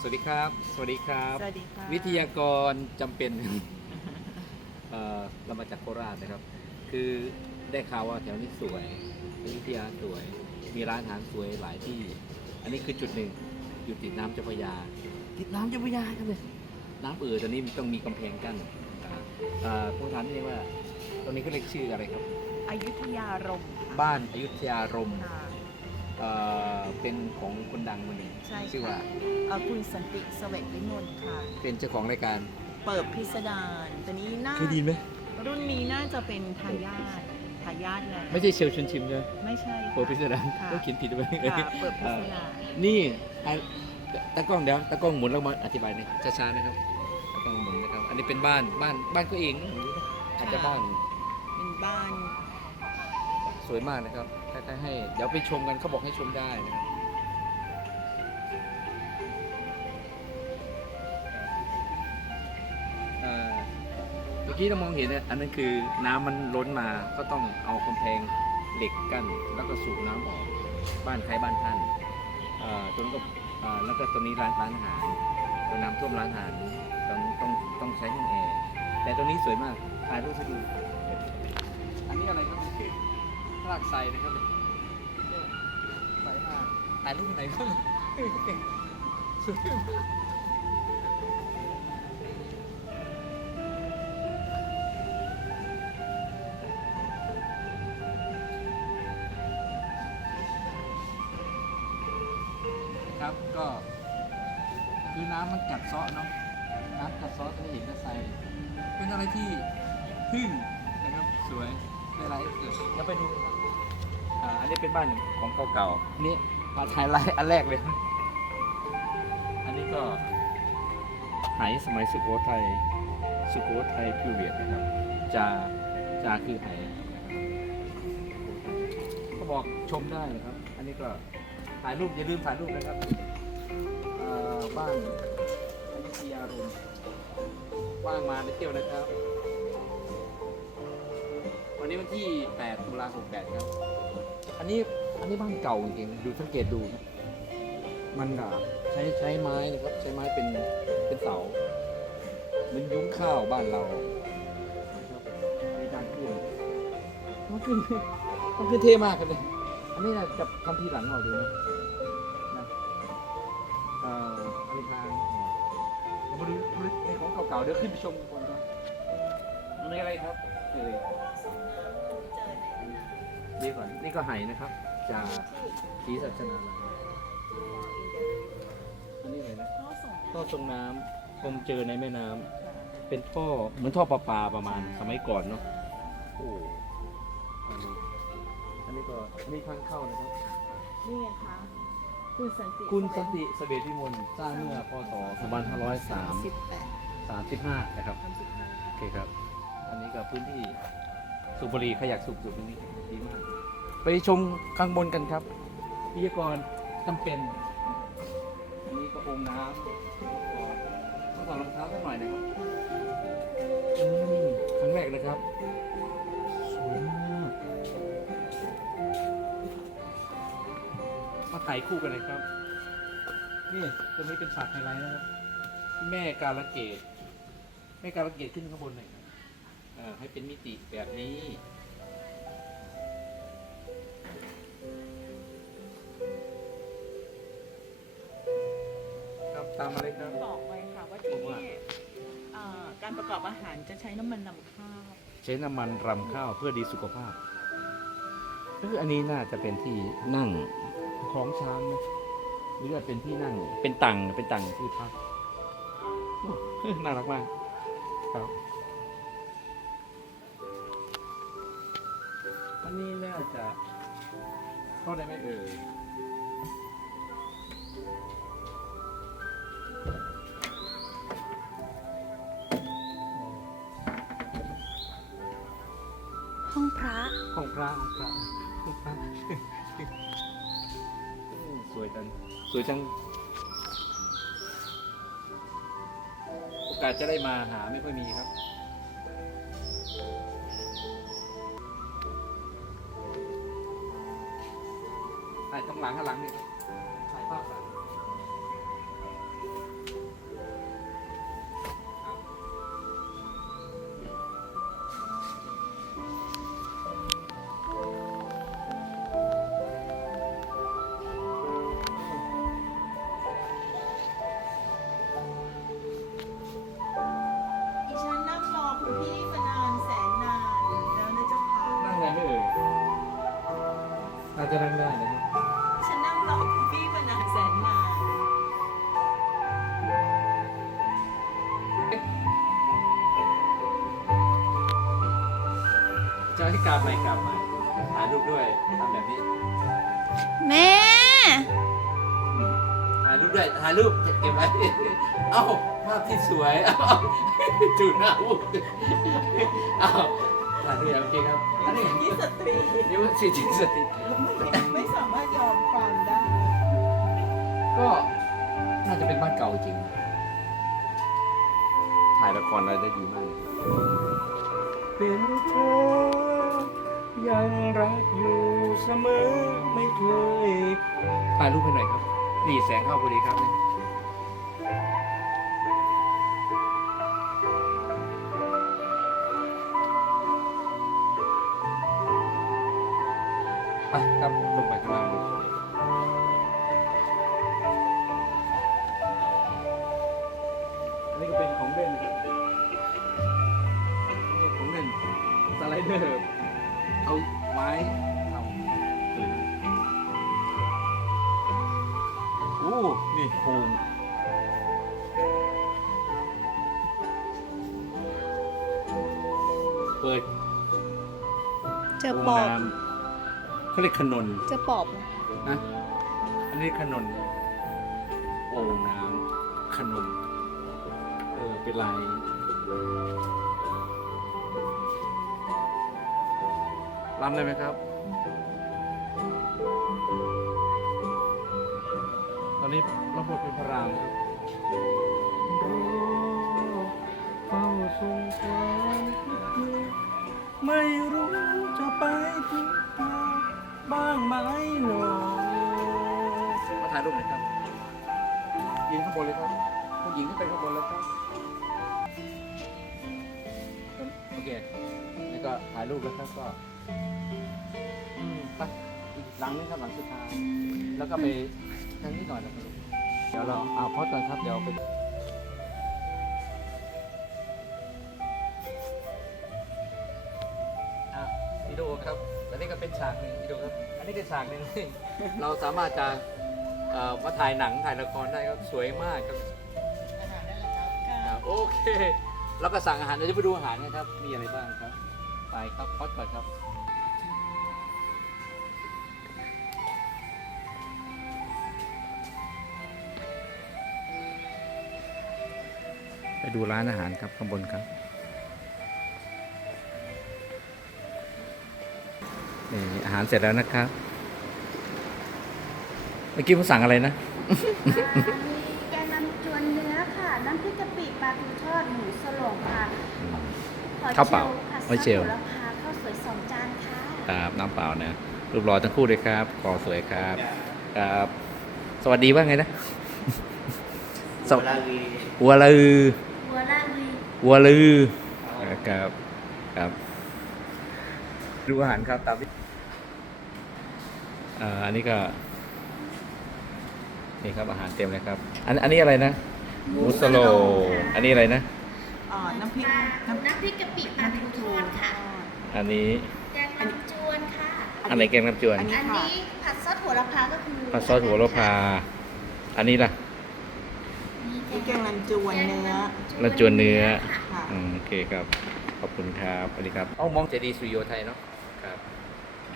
สวัสดีครับ สวัสดีครับ สวัสดีค่ะวิทยากรจำเป็นเอ่อเรามาจากโคราชนะครับ คือได้ข่าวว่าแถวนี้สวยอยุธยาสวย มีร้านอาหารสวยหลายที่ อันนี้คือจุดหนึ่งอยู่ติดน้ำเจ้าพระยา ติดน้ำเจ้าพระยาครับเลยน้ำเอ่อตอนนี้มันต้องมีกำแพงกั้นอ่าอ่าผู้ถามนี่ว่าตรงนี้เขาเรียกชื่ออะไรครับ อยุธยารมณ์ค่ะบ้านอยุธยารมณ์ค่ะ เอ่อเป็นของคนดังคนหนึ่งใช่ชื่อว่าเอ่อคุณสันติเสวกวิมลค่ะ เป็นเจ้าของรายการเปิดพิสดารตอนนี้น่าเคยไดีไหมรุ่นนี้น่าจะเป็นทายาททายาทแล้วไม่ใช่เชลชวนชิมใช่ไหมไม่ใช่ค่ะ โปรพิสดารค่ะก็เขียนผิดไปค่ะเปิดพิสดารนี่อะตะกล้องเดี๋ยวตะกล้องหมุนแล้วมาอธิบายหน่อยช้าๆนะครับตะกล้องหมุนนะครับ อันนี้เป็นบ้านบ้านบ้านก็เองนะอาจจะบ้านเป็นบ้าน สวยมากนะครับคล้ายๆให้เดี๋ยวไปชมกันเขาบอกให้ชมได้นะครับเมื่อกี้เรามองเห็นเนี่ยอันนั้นคือน้ำมันล้นมาก็ต้องเอากำแพงเหล็กกั้นแล้วก็สูบน้ำออกบ้านใครบ้านท่านเอ่อตรงนั้นก็แล้วก็ตรงนี้ร้านร้านอาหารตรงน้ำท่วมร้านอาหารต้องต้องต้องใช้ห้องแอร์แต่ตรงนี้สวยมากถ่ายรูปให้ดูอันนี้อะไรครับ รากไทรนะครับเนี่ยใสมากถ่ายรูปไหนบ้างสวยมากครับก็คือน้ำมันกัดเซาะเนาะน้ำกัดเซาะจะได้เห็นกระไซเป็นอะไรที่ทึ่งนะครับสวยได้หลายจุดเดี๋ยวไปดู อ่าอันนี้เป็นบ้านของเก่าๆนี่มาถ่ายไลท์อันแรกเลย อันนี้ก็ไหสมัยสุโขทัยสุโขทัยพิวเรียดนะครับจาจาคือไหนะครับก็บอกชมได้นะครับ อันนี้ก็ถ่ายรูปอย่าลืมถ่ายรูปนะครับเอ่อบ้านอยุธยารมณ์ว่างมาไปเที่ยวนะครับ วันนี้วันที่ 8 ตุลาคม8ครับ อันนี้อันนี้บ้านเก่าจริงๆดูสังเกตดูครับมันอะใช้ใช้ไม้นะครับ ใช้ไม้เป็นเป็นเสาเหมันยุ้งข้าวบ้านเรานะครับมีด้านขึ้นมันขึ้นมันขึ้นเท่มากครับเลยอันนี้น่าจะทำทีหลังเราดูนะนะเอ่ออันนี้ทางเรามาดูในของเก่าๆเดี๋ยวขึ้นไปชมกันก่อนครับอันนี้อะไรครับ อ่ยนี่ก่อนนี่ก็ไหนะครับ จากทีสัชนาลัยอันนี้อะไรนะท่อส่งน้ำผมเจอในแม่น้ำเป็นท่อเหมือนท่อประปาประมาณสมัยก่อนเนาะโอ้อันนี้อันนี้ก็อันนี้ทางเข้านะครับ นี่ไงคะคุณสันติคุณสันติเสเบตวิมลสร้างเมื่อพศ2503สิบแปด35 นะครับ สามสิบห้า โอเคครับ อันนี้ก็พื้นที่สูบบุหรี่ใครอยากสูบสูบตรงนี้ดีมาก ไปชมข้างบนกันครับวิทยากรจำเป็นอันนี้ก็องค์น้ำต้องถอดรองเท้าสักหน่อยนะครับอืมครั้งแรกนะครับสวยมากมาถ่ายคู่กันเลยครับนี่ตรงนี้เป็นฉากไฮไลท์นะครับ แม่กาลเกตแม่กาลเกตขึ้นข้างบนหน่อยครับเอ่อ ให้เป็นมิติแบบนี้ ครับตามมาเลยครับ บอกไว้ค่ะว่าที่นี่เอ่อการประกอบอาหารจะใช้น้ำมันนำข้าวใช้น้ำมันรำข้าวเพื่อดีสุขภาพเอออันนี้น่าจะเป็นที่นั่งของช้างนะหรือว่าเป็นที่นั่ง เป็นตังเป็นตังที่พักโอ้น่ารักมากครับ อันนี้น่าจะเข้าได้ไหมเอ่ยห้องพระห้องพระห้องพระห้องพระโอ้สวยจังสวยจังโอกาสจะได้มาหาไม่ค่อยมีครับ ข้างหลังข้างหลังนี่ถ่ายภาพหลังดิฉันนั่งรอคุณพี่มานานแสนนานแล้วนะเจ้าค่ะนั่งไงไม่เอ่ยอาจจะแรง กราบใหม่กราบใหม่ถ่ายรูปด้วยทำแบบนี้แม่ ถ่ายรูปด้วยถ่ายรูปเก็บไว้เอ้าภาพที่สวยเอ้าจูหน้าวุ้เอ้าถ่ายรูปโอเคครับอันนี้ที่สตรีนี่ว่าสิทธิสติไม่ไม่สามารถยอมความได้ ก็น่าจะเป็นบ้านเก่าจริง ถ่ายละครอะไรได้ดีมากเลยเป็นเธอ ยังรักอยู่เสมอไม่เคยถ่ายรูปให้หน่อยครับ นี่แสงเข้าพอดีครับอะครับ เปิดเจอปอบ โรงน้ำเขาเรียกขนนเจอปอบนะอันนี้ขนนโอ่งน้ำขนนเออเป็นลายรำได้ไหมครับ ตอนนี้รับบทเป็นพระรามครับ เฝ้าทรงความคิดถึงไม่รู้จะไปที่ไหนบ้างไหมหนอมาถ่ายรูปหน่อยครับยืนข้างบนเลยครับผู้หญิงขึ้นไปข้างบนแล้วครับโอเคนี่ก็ถ่ายรูปแล้วครับก็อืมไปอีกหลังนึงครับหลังสุดท้ายแล้วก็ไปทางนี้หน่อยนะครับเดี๋ยวเราเอาพอดก่อนครับเดี๋ยวไป ฉากหนึ่ง เราสามารถจะเอ่อมาถ่ายหนังถ่ายละครได้ครับสวยมากครับครับโอเคแล้วก็สั่งอาหารเดี๋ยวจะไปดูอาหารนะครับ มีอะไรบ้างครับ ไปครับพอดก่อนครับ ไปดูร้านอาหารครับข้างบนครับนี่อาหารเสร็จแล้วนะครับ มื่อกี้ผมสั่งอะไรนะมีแกงน้ำจวนเนื้อค่ะ น้ำพริกกะปิปลาทูทอดหมูสโลงค่ะหอยข้าวเปล่าผัดหอยเชลล์ซสโหระพาข้าวสวยสองจานค่ะครับน้ำเปล่านะรูปหล่อทั้งคู่เลยครับคอสวยครับครับ สวัสดีว่าไงนะสววัวลือบัวลาวีวัวลือครับครับดูอาหารครับตามที่อ่าอันนี้ก็ นี่ครับอาหารเต็มเลยครับ อันอันนี้อะไรนะหมูสโล อันนี้อะไรนะอ่าน้ำพริกปลาน้ำน้ำพริกกะปิปลาทูทอดค่ะ อันนี้แกงน้ำจวนค่ะ อันไหนแกงน้ำจวนอันนี้อันนี้ผัดซอสโหระพาก็คือปลาซอสหัวโลพา อันนี้ล่ะนี่แกงน้ำจวนเนื้อน้ำจวนเนื้อค่ะอืมโอเคครับ ขอบคุณครับสวัสดีครับ เอามองเจดีย์สุริโยไทยเนาะครับ